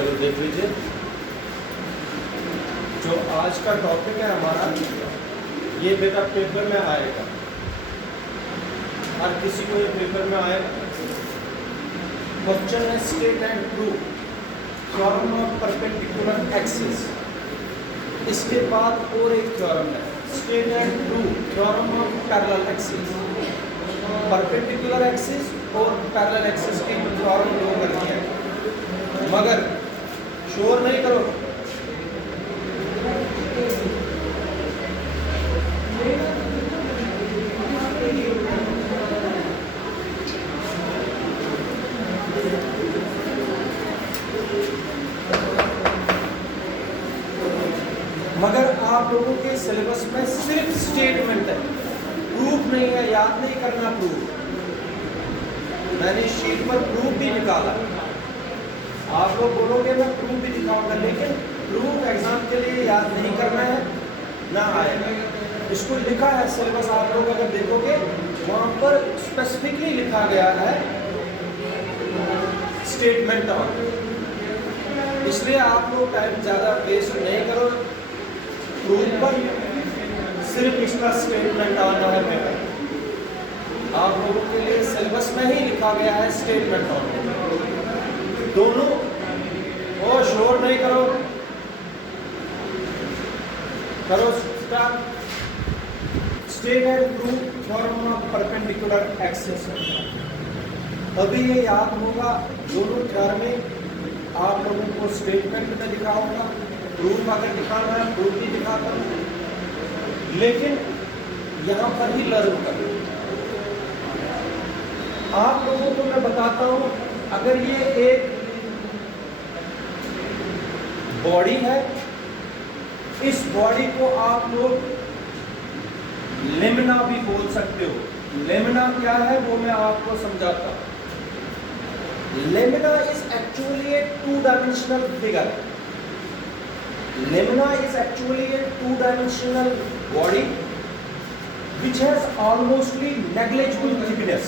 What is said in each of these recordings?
चलो देख लीजिए, जो आज का टॉपिक है हमारा, ये बेटा पेपर में आएगा, हर किसी को ये पेपर में आएगा। क्वेश्चन है state and prove theorem of perpendicular axis. इसके बाद और एक थ्योरम है, state and prove theorem of parallel axis. Perpendicular axis और पैरेलल एक्सिस के थ्योरम दो कर दिया है, मगर शोर नहीं करो। मगर आप लोगों के सिलेबस में सिर्फ स्टेटमेंट है, प्रूफ नहीं है, याद नहीं करना प्रूफ। मैंने शीट पर प्रूफ भी निकाला, आप लोग बोलोगे मैं प्रूफ भी दिखाऊंगा, लेकिन प्रूफ एग्जाम के लिए याद नहीं करना है, ना आएगा। इसको लिखा है सिलेबस, आप लोग अगर देखोगे वहाँ पर स्पेसिफिकली लिखा गया है स्टेटमेंट ऑन। इसलिए आप लोग टाइम ज़्यादा वेस्ट नहीं करो प्रूफ पर, सिर्फ इसका स्टेटमेंट ऑन है पेपर। आप लोगों के लिए सिलेबस में ही लिखा गया है स्टेटमेंट ऑन दोनों। और शोर नहीं करो, करो start. State and prove theorem of perpendicular axis. अभी ये याद होगा, दोनों थ्योरम में आप लोगों को स्टेटमेंट में दिखा होगा, प्रूफ अगर दिखाना है प्रूफ भी दिखाता हूँ, लेकिन यहाँ पर ही लर्न करो। आप लोगों को मैं बताता हूँ, अगर ये एक बॉडी है, इस बॉडी को आप लोग लेमिना भी बोल सकते हो। लेमिना क्या है वो मैं आपको समझाता हूं। Lamina is actually A two dimensional figure. Lamina is actually A two dimensional body which has almostly negligible thickness.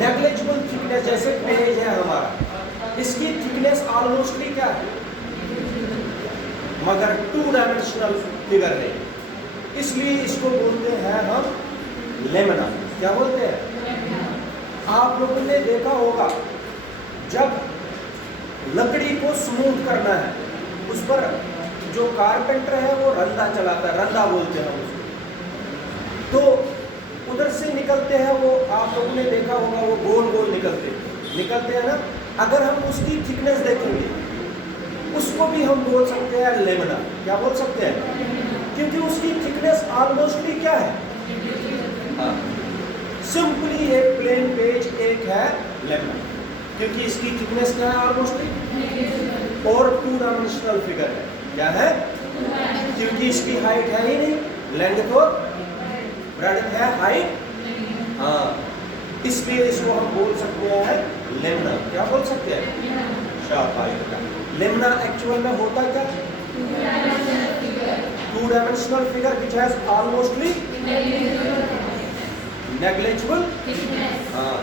Negligible thickness जैसे पेज है हमारा, इसकी थिकनेस ऑलमोस्टली क्या है, मगर टू डायमेंशनल फिगर है, इसलिए इसको बोलते हैं हम लेमिना। क्या बोलते हैं? आप लोगों ने देखा होगा, जब लकड़ी को स्मूथ करना है, उस पर जो कारपेंटर है वो रंधा चलाता है, रंधा बोलते हैं उसको, तो उधर से निकलते हैं वो, आप लोगों ने देखा होगा वो गोल गोल निकलते हैं ना। अगर हम उसकी थिकनेस देखेंगे, उसको भी हम बोल सकते हैं लेमिना। क्या बोल सकते हैं? क्योंकि उसकी थिकनेस ऑलमोस्टली क्या है, सिंपली एक प्लेन पेज एक है लेमिना, क्योंकि इसकी थिकनेस क्या है ऑलमोस्टली, और टू डायमेंशनल फिगर है। क्या है? क्योंकि इसकी हाइट है ही नहीं, लेंथ और ब्रेड्थ है, हाइट हाँ, इसलिए इसको हम बोल सकते हैं लेमिना। क्या बोल सकते हैं? शाबाश। लेमिना एक्चुअल में होता क्या? Two dimensional figure which has almostly negligible. हाँ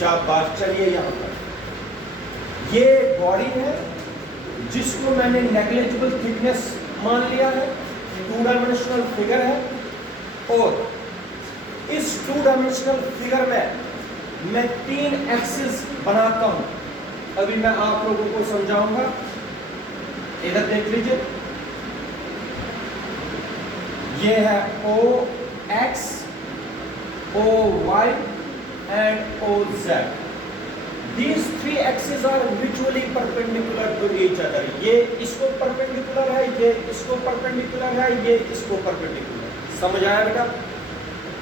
शाबाश। चलिए यहाँ पर ये बॉडी है जिसको मैंने नेग्लिजिबल थिकनेस मान लिया है, टू डायमेंशनल फिगर है, और इस टू डायमेंशनल फिगर में मैं तीन एक्सिस बनाता हूं। अभी मैं आप लोगों को समझाऊंगा, इधर देख लीजिए, ये है O X, O Y and O Z. These three axes are mutually perpendicular to each other। ये इसको परपेंडिकुलर है, ये इसको परपेंडिकुलर है, ये इसको परपेंडिकुलर है। समझ आया बेटा?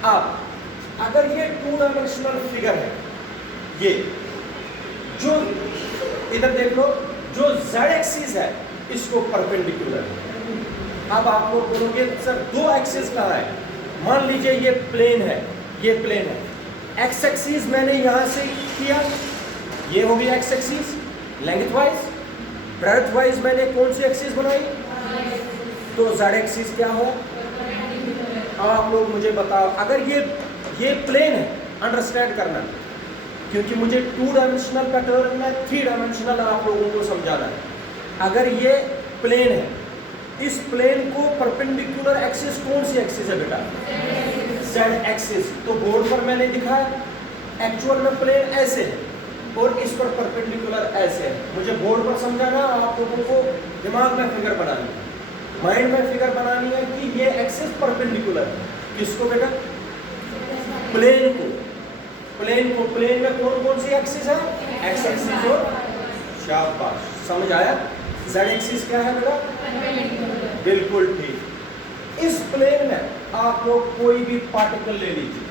अब अगर ये टू डायमेंशनल फिगर है, ये जो इधर देख लो, जो z एक्सिस है इसको परपेंडिकुलर है। अब आप लोग बोलोगे सर दो एक्सिस कहाँ है? मान लीजिए ये प्लेन है, ये प्लेन है, एक्स एक्सिस मैंने यहां से किया, ये हो गई x axis length wise, breadth wise मैंने कौन सी एक्सिस बनाई, तो जेड एक्सिस क्या हो। आप लोग मुझे बताओ, अगर ये प्लेन है, अंडरस्टैंड करना, क्योंकि मुझे 2 डायमेंशनल पैटर्न में 3 डायमेंशनल आप लोगों को समझाना है। अगर ये प्लेन है, इस प्लेन को परपेंडिकुलर एक्सिस कौन सी एक्सिस है बेटा? Z axis. तो बोर्ड पर मैंने दिखाया, एक्चुअल में प्लेन ऐसे है और इस पर परपेंडिकुलर ऐसे है। मुझे बोर्ड पर समझाना, आप लोगों को दिमाग में फिगर बनानी है, माइंड में फिगर बनानी है कि ये एक्सिस परपेंडिकुलर है। किसको बेटा? प्लेन को। प्लेन में कौन कौन सी एक्सिस है? एक्स एक्सिस और शाबाश, समझ आया? जेड एक्सिस क्या है बेटा? बिल्कुल ठीक। इस प्लेन में आप लोग कोई भी पार्टिकल ले लीजिए।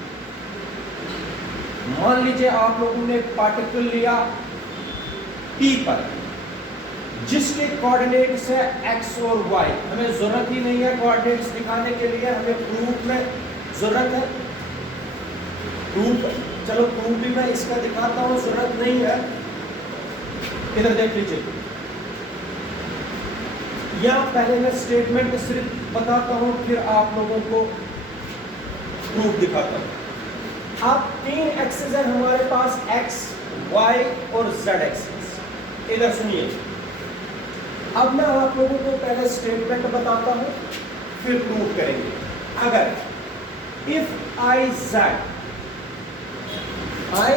मान लीजिए आप लोगों ने एक पार्टिकल लिया P पर, जिसके कोऑर्डिनेट्स है x और y। हमें जरूरत ही नहीं है कोऑर्डिनेट्स दिखाने के लिए, हमें प्रूफ में जरूरत है। प्रूफ, चलो प्रूफ भी मैं इसका दिखाता हूं, जरूरत नहीं है। इधर देख लीजिए, या पहले मैं स्टेटमेंट सिर्फ बताता हूं, फिर आप लोगों को प्रूफ दिखाता हूं। आप 3 एक्सिस है हमारे पास, x, y और z एक्सिस। इधर सुनिए, अब मैं आप लोगों को पहले स्टेटमेंट बताता हूं, फिर प्रूफ करेंगे। अगर if I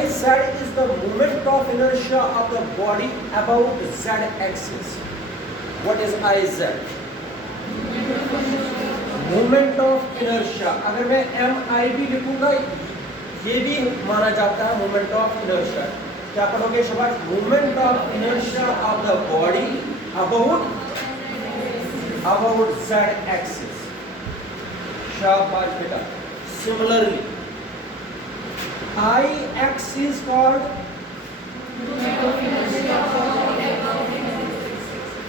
z is the moment of inertia of the body about z axis. What is I z? Moment of inertia। अगर मैं mi भी लिखूंगा, ये भी माना जाता है मोमेंट ऑफ इनर्शिया। क्या पढ़ोगे शाबाश? Moment of inertia of the body about z axis. शाबाश बेटा। Similarly Ix is called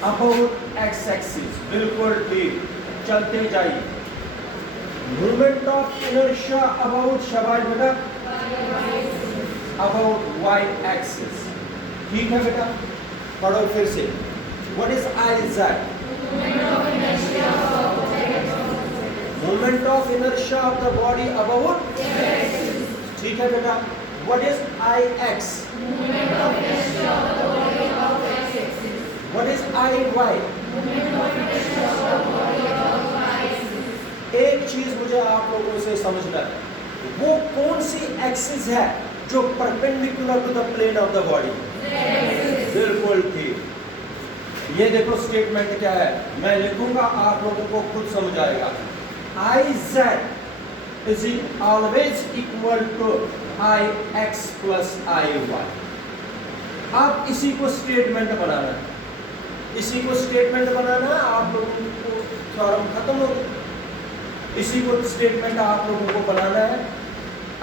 about x axis। बिल्कुल ठीक, चलते जाइए। मोमेंट ऑफ इनर्शिया अबाउट, शाबाश बेटा, अबाउट y एक्सिस। ठीक है बेटा, पढ़ो फिर से। What is Iz? Moment of inertia of the body about. ठीक है बेटा। What is Ix? What is Iy? एक चीज मुझे आप लोगों से समझना है, वो कौन सी एक्सिस है जो perpendicular to the plane of the body? बिल्कुल ठीक। ये देखो स्टेटमेंट क्या है, मैं लिखूंगा, आप लोगों को खुद समझ आएगा। Iz is always equal to Ix plus Iy। आप इसी को स्टेटमेंट बनाना है, इसी को स्टेटमेंट बनाना है। आप लोगों को थ्योरम खत्म हो गया, इसी को स्टेटमेंट आप लोगों को बनाना है।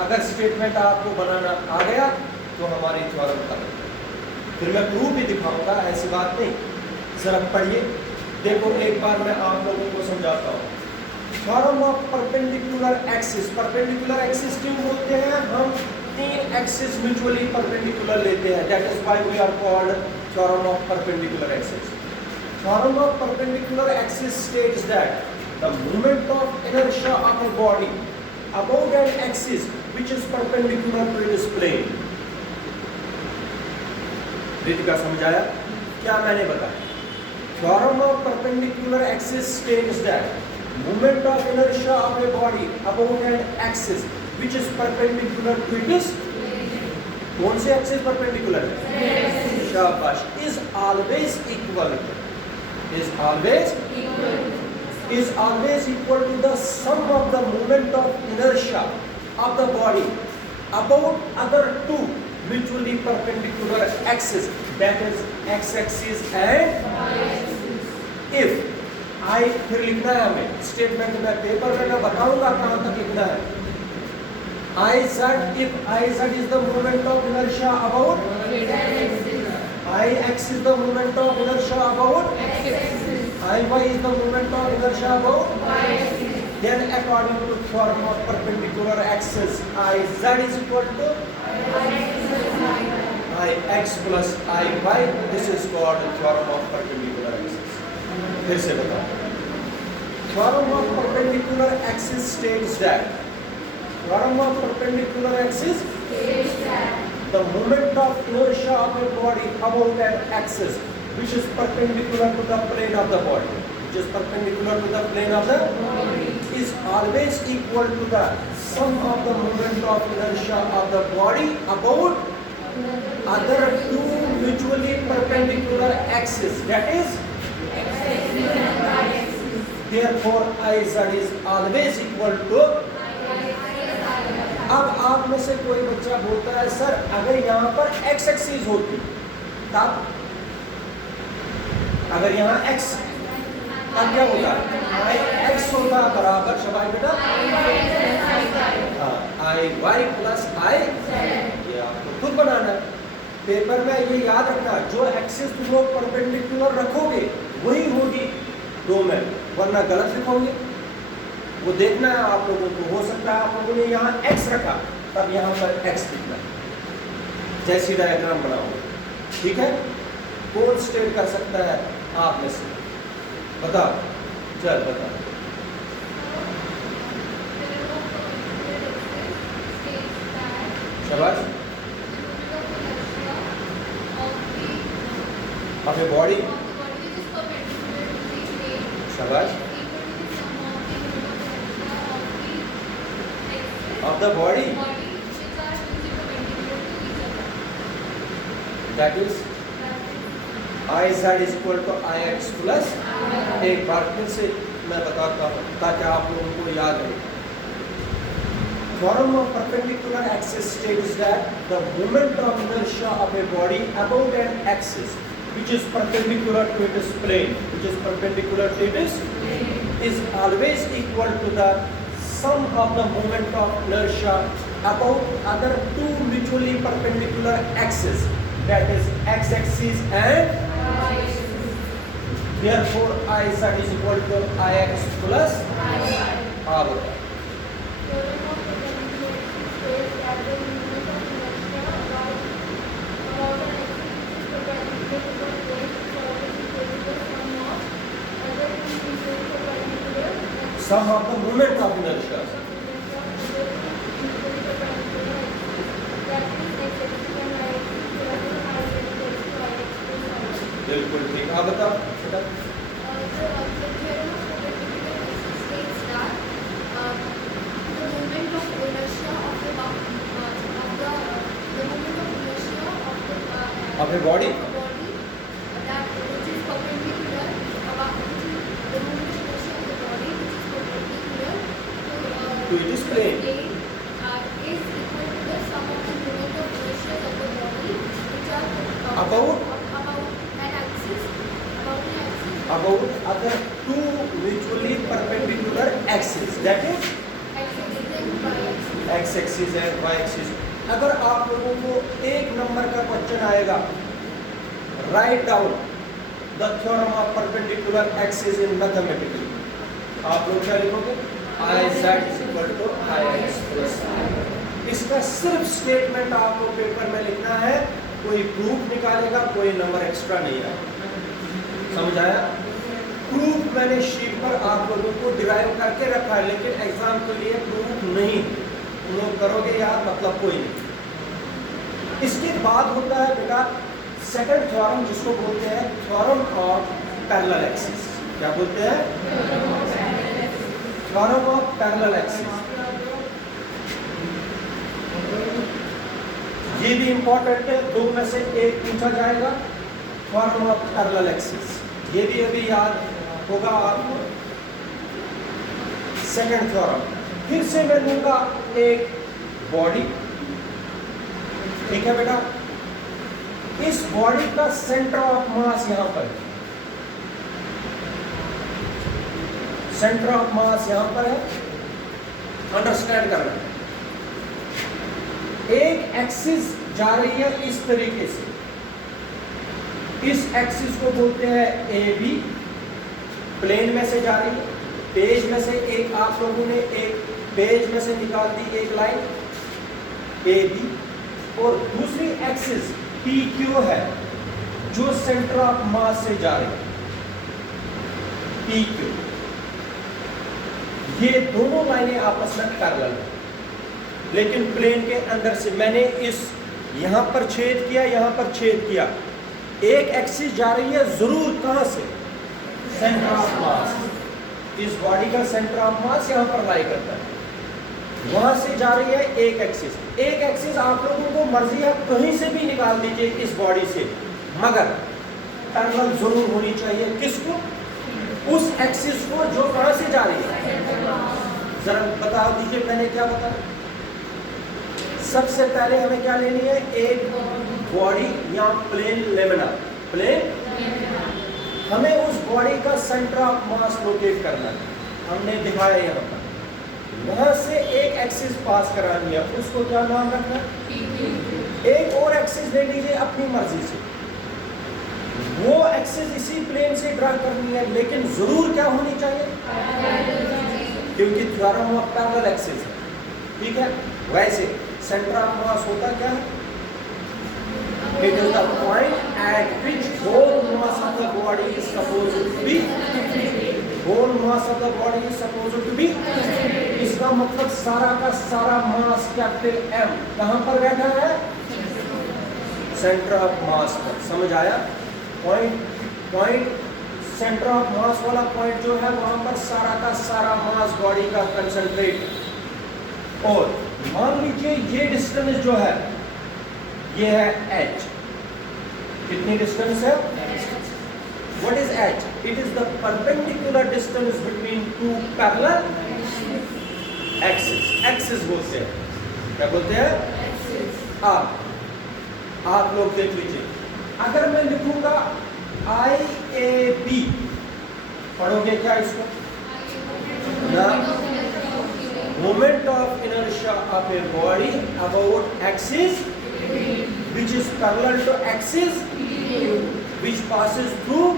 अगर स्टेटमेंट आपको बनाना आ गया तो हमारी थ्योरम खत्म। फिर मैं प्रूफ भी दिखाऊंगा, ऐसी बात नहीं। जरा पढ़िए, देखो एक बार मैं आप लोगों को समझाता हूँ। Theorem of perpendicular axis. Perpendicular axis क्यों बोलते हैं? हम 3 एक्सिस म्यूचुअली परपेंडिकुलर लेते हैं, that is why we are called theorem of perpendicular axis. Theorem of perpendicular axis states that the moment of inertia of a body about an axis which is perpendicular to its plane। Ritika समझ आया क्या मैंने बताया? Theorem of perpendicular axis states that moment of inertia of a body about an axis which is perpendicular to its, कौन से axis perpendicular है? शाबाश। is always equal is always equal to the sum of the moment of inertia of the body about other 2 mutually perpendicular axes, that is x axis and y axis। if I, फिर लिखना है हमें statement में, paper में मैं बताऊंगा कहां तक लिखना है। Iz, if Iz is the moment of inertia about Ix is the moment of inertia about x axis, Iy is the moment of inertia about y axis, then according to theorem of perpendicular axis, Iz is equal to Ix plus Iy। This is called theorem of perpendicular axis। फिर से बताओ, theorem of perpendicular axis states that the moment of inertia of a body about an axis which is perpendicular to the plane of the body, which is perpendicular to the plane of the body, is always equal to the sum of the moment of inertia of the body about other two mutually perpendicular axes, that is therefore Iz is always equal to. अब आप में से कोई बच्चा बोलता है sir अगर यहाँ पर x एक्सिस होती तब, अगर यहाँ x तब क्या होता है, x होता बराबर शबाई बेटा आई वाई प्लस आई, ये आपको खुद बनाना है पेपर में। ये याद रखना जो एक्सिस तुम लोग परपेंडिकुलर रखोगे वही होगी दो में, वरना गलत लिखोगे। वो देखना है आप लोगों को। हो सकता है आप लोगों ने यहाँ x रखा तब यहाँ पर x लिखना, जैसी डायग्राम बनाओगे, ठीक है। कौन स्टेट कर सकता है आप में से, बताओ, चल बताओ। शाबाश। of a body, शाबाश, of the body, that is Iz is equal to Ix plus। एक बार फिर से मैं बताता हूँ ताकि आप लोगों को याद रहे। Theorem of perpendicular axis states that the moment of inertia of a body about an axis which is perpendicular to its plane, is always equal to the sum of the moment of inertia about other two mutually perpendicular axes, that is x-axis and therefore Iz is equal to Ix plus R। Sum of the moment of inertia, बिल्कुल ठीक। आप बताओ बेटा। Of a body, that which is perpendicular about the moment of inertia of the body which is perpendicular to its plane, is equal to the sum of the moment of inertia of the body which are about an axis, about other two mutually perpendicular axes, that is x axis and y axis। अगर आप लोगों को एक number का question आएगा, write down the theorem of perpendicular axis in mathematically, आप लोग क्या लिखोगे, Iz is equal to Ix plus I। इसका सिर्फ स्टेटमेंट आपको पेपर में लिखना है, कोई प्रूफ निकालेगा, कोई नंबर एक्स्ट्रा नहीं आएगा, समझ आया। प्रूफ मैंने शीट पर आप लोगों को डिराइव करके रखा है, लेकिन एग्जाम के लिए प्रूफ नहीं, तुम लोग करोगे यार, मतलब कोई नहीं। इसके बाद होता है बेटा सेकंड थ्योरम, जिसको बोलते हैं थ्योरम ऑफ पैरेलल एक्सिस। क्या बोलते हैं, थ्योरम ऑफ पैरेलल एक्सिस। ये भी इंपॉर्टेंट है, दो में से एक पूछा जाएगा, थ्योरम ऑफ पैरेलल एक्सिस। ये भी अभी याद होगा आपको। सेकंड थ्योरम, फिर से मैं लूंगा एक बॉडी, ठीक है बेटा। इस बॉडी का सेंटर ऑफ मास यहां पर, सेंटर ऑफ मास यहां पर है, अंडरस्टैंड करना। एक एक्सिस जा रही है इस तरीके से, इस एक्सिस को बोलते हैं ए बी, प्लेन में से जा रही है। पेज में से एक आप लोगों ने एक पेज में से निकाल दी एक लाइन ए बी, और दूसरी एक्सिस पी क्यू है जो सेंटर ऑफ मास से जा रही है, पी क्यू। ये दोनों लाइनें आपस में पैरेलल है, लेकिन प्लेन के अंदर से। मैंने इस यहाँ पर छेद किया, यहाँ पर छेद किया, एक एक्सिस जा रही है जरूर कहाँ से, सेंटर ऑफ मास। इस बॉडी का सेंटर ऑफ मास यहाँ पर लाई करता है, वहां से जा रही है एक एक्सिस। एक एक्सिस आप लोगों को मर्जी है कहीं से भी निकाल दीजिए इस बॉडी से, मगर पैरेलल जरूर होनी चाहिए। किसको? उस एक्सिस को जो कहां से जा रही है। जरा बता दीजिए मैंने क्या बताया। सबसे पहले हमें क्या लेनी है, एक बॉडी या प्लेन लेमिना, प्लेन हमें उस बॉडी का सेंटर ऑफ मास लोकेट करना है। हमने दिखाया यहाँ पर, वहां से एक एक्सिस पास करानी है, उसको क्या नाम रखना है। एक और एक्सिस ले लीजिए अपनी मर्जी से, वो एक्सिस इसी प्लेन से ड्रा करनी है, लेकिन जरूर क्या होनी चाहिए, क्योंकि थ्योरम ऑफ पैरेलल एक्सिस है। ठीक है, वैसे सेंटर ऑफ मास होता क्या है, it is the point at which whole mass of the body is supposed to be, whole mass of the body is supposed to be. इसका मतलब सारा का सारा मास कैपिटल एम कहां पर बैठा है, सेंटर ऑफ मास पर। समझ आया? पॉइंट सेंटर ऑफ मास वाला पॉइंट जो है वहां पर सारा का सारा मास बॉडी का कंसंट्रेट। और मान लीजिए ये डिस्टेंस जो है ये है h। कितनी डिस्टेंस है? What is h? It is the perpendicular distance between two parallel axis. Axis बोलते हैं, क्या बोलते हैं? आप लोग देख लीजिए, अगर मैं लिखूंगा IAB, पढ़ोगे क्या इसको? Moment of inertia of a body about axis which is parallel to axis which passes through,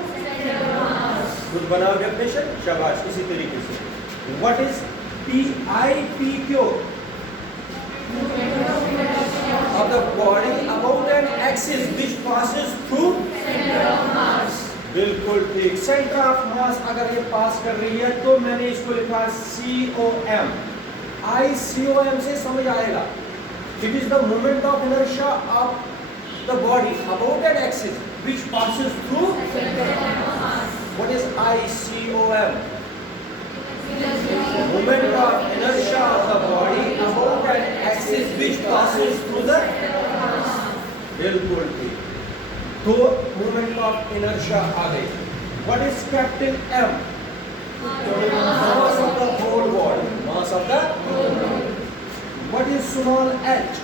खुद बनाओ डेफिनेशन, शाबाश। इसी तरीके से what is PIPQ of the body about an axis which passes through, बिल्कुल ठीक। सेंटर ऑफ मास अगर ये पास कर रही है तो मैंने इसको लिखा COM। ICOM से समझ आएगा, it is the moment of inertia of the body about an axis which passes through. What is ICOM? Moment of inertia of the body about an axis which passes through the, बिल्कुल ठीक। तो moment of inertia आ गई। What is capital M? Mass of the whole body, mass of the. What is small h?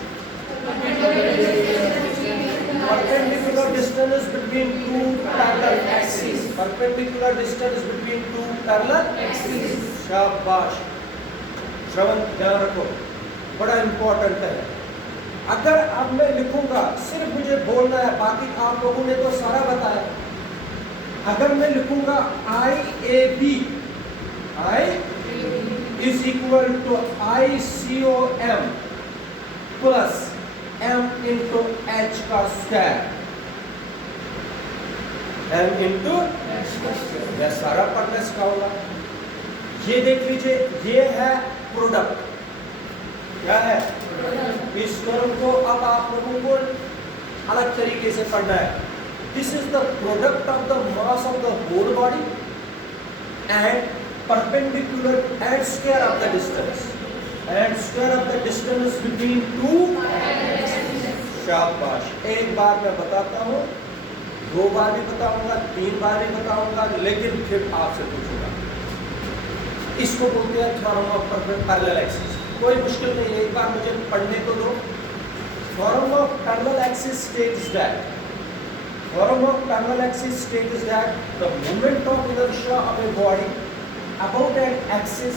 Perpendicular distance between two parallel axis, perpendicular distance between two parallel axis. शाबाश, श्रवण ध्यान रखो, बड़ा important है। अगर अब मैं लिखूंगा, सिर्फ मुझे बोलना है, बाकी आप लोगों ने तो सारा बताया। अगर मैं लिखूंगा IAB, I is equal to ICOM plus M into H का स्क्वायर, M इंटू यह सारा पढ़ना इसका होगा। ये देख लीजिए, ये है प्रोडक्ट, क्या है? इस टर्म को अब आप लोगों को अलग तरीके से पढ़ना है। This is the product of the mass of the whole body and perpendicular and square of the distance, and square of the distance between two. शाबाश। एक बार मैं बताता हूँ, दो बार भी बताऊंगा, तीन बार भी बताऊंगा, लेकिन फिर आपसे पूछूंगा। इसको बोलते हैं थ्योरम ऑफ पैरेलल एक्सिस। कोई मुश्किल नहीं है, एक बार मुझे पढ़ने तो दो। Theorem of parallel axis states that, theorem of parallel axis states that the moment of inertia of a body about an axis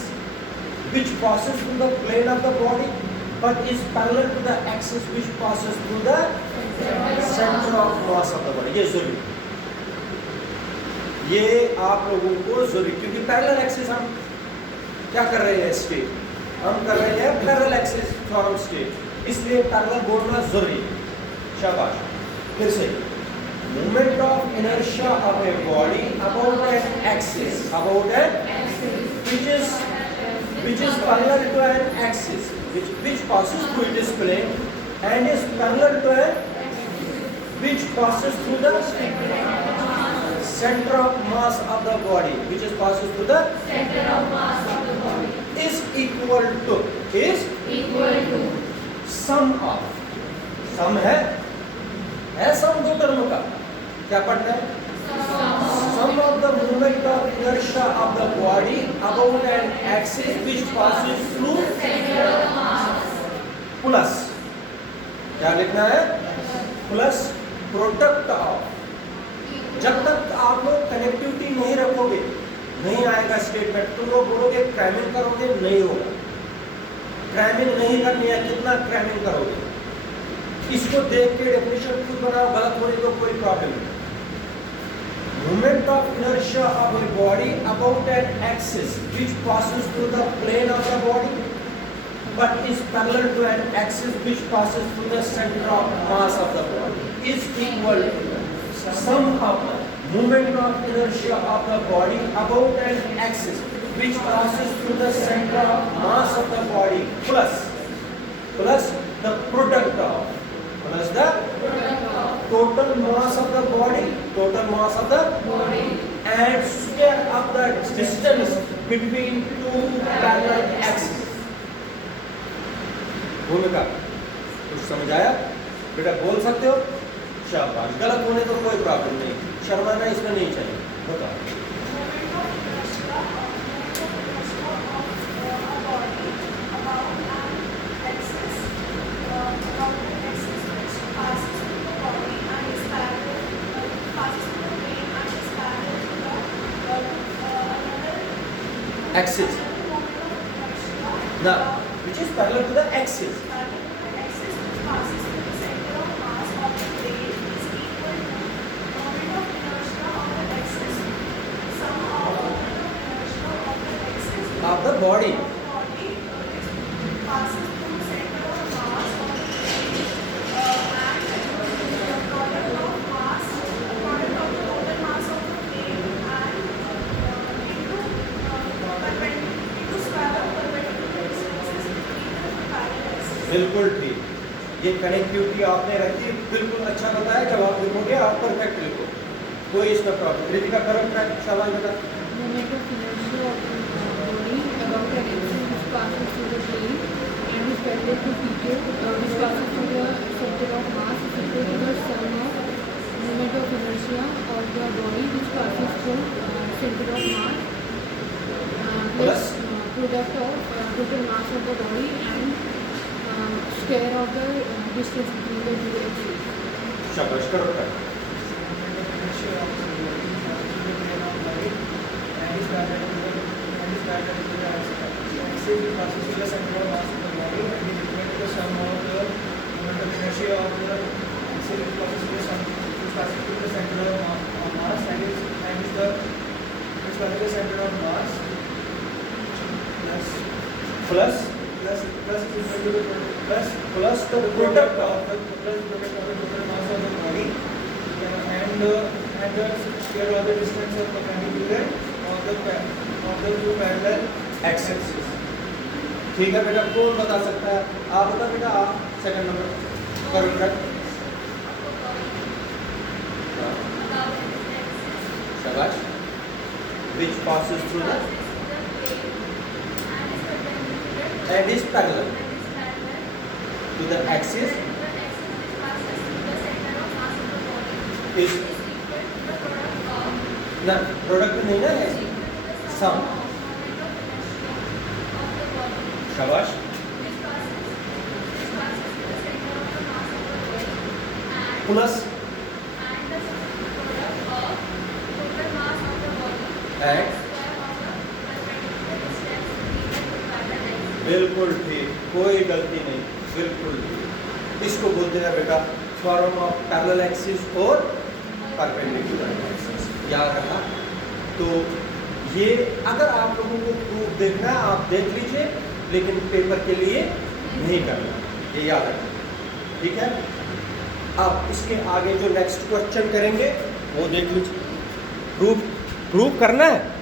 which passes through the plane of the body but is parallel to the axis which passes through the center of mass of the body। ये जरूरी, ये आप लोगों को जरूरी, क्योंकि parallel axis हम क्या कर रहे हैं, स्टेट हम कर रहे हैं पैरेलल एक्सिस थ्योरम स्टेट, इसलिए पैरेलल बोलना जरूरी। शाबाश। फिर से, moment of inertia of a body about an axis, about an which is parallel to an axis which passes through its plane and is parallel to a which passes through the center of mass of the body, which is passes through the center of mass of the body is equal to sum of sum है सम दो term का क्या पढ़ना है sum of the movement of inertia of the body about an axis which passes through center of mass plus क्या लिखना है plus product of. जब तक आप लोग कनेक्टिविटी नहीं रखोगे नहीं आएगा स्टेटमेंट। तुम लोग बोलोगे क्रैमिंग करोगे, नहीं होगा। क्रैमिंग नहीं करनी है, कितना क्रैमिंग करोगे? इसको देख के डेफिनेशन खुद बनाओ, गलत होने तो कोई प्रॉब्लम नहीं। Movement of inertia of a body about an axis which passes through the plane of the body but is parallel to an axis which passes through the center of mass of the body is equal to sum of movement of inertia of the body about an axis which passes through the center of mass of the body plus the product of the total mass of the body and square of the distance between two parallel axes। भूमिका कुछ समझ आया? बेटा बोल सकते हो? शाबाश। गलत होने तो कोई प्रॉब्लम नहीं, शर्माना इसमें नहीं चाहिए। बताओ। Axis. Now, which is parallel to the axis. Of the body. बिल्कुल ठीक। ये कनेक्टिविटी आपने रखी, बिल्कुल अच्छा बताया। जवाब लिखोगे आप परफेक्ट लिखो, कोई इसमें प्रॉब्लम। कृतिका करो ट्रैक सवाल बता। Moment of inertia of the body about an axis which passes through the plane and is parallel to theta, which passes through the center of mass is equal to the sum of moment of inertia of the body which passes through center of mass plus product of total mass of the body and square of the distance between the two axes. शाबाश करो track. Plus the product of the total mass of the body and the square of the distance of perpendicular of the two parallel axis। ठीक है बेटा, कौन बता सकता है? आप बता बेटा, आप सेकंड नंबर करो ट्रैक। शाबाश। Which passes through the and is parallel to the axis is ना प्रोडक्ट नहीं ना है, सम। शाबाश। प्लस एंड बिल्कुल ठीक, कोई गलती नहीं, बिल्कुल ठीक। इसको बोलते हैं बेटा फॉर्म ऑफ पैरेलल एक्सिस और परपेंडिकुलर एक्सिस। याद रखा? तो ये अगर आप लोगों को प्रूफ देखना है आप देख लीजिए, लेकिन पेपर के लिए नहीं करना, ये याद रखना, ठीक है? अब इसके आगे जो नेक्स्ट क्वेश्चन करेंगे वो देख लीजिए। प्रूफ करना है।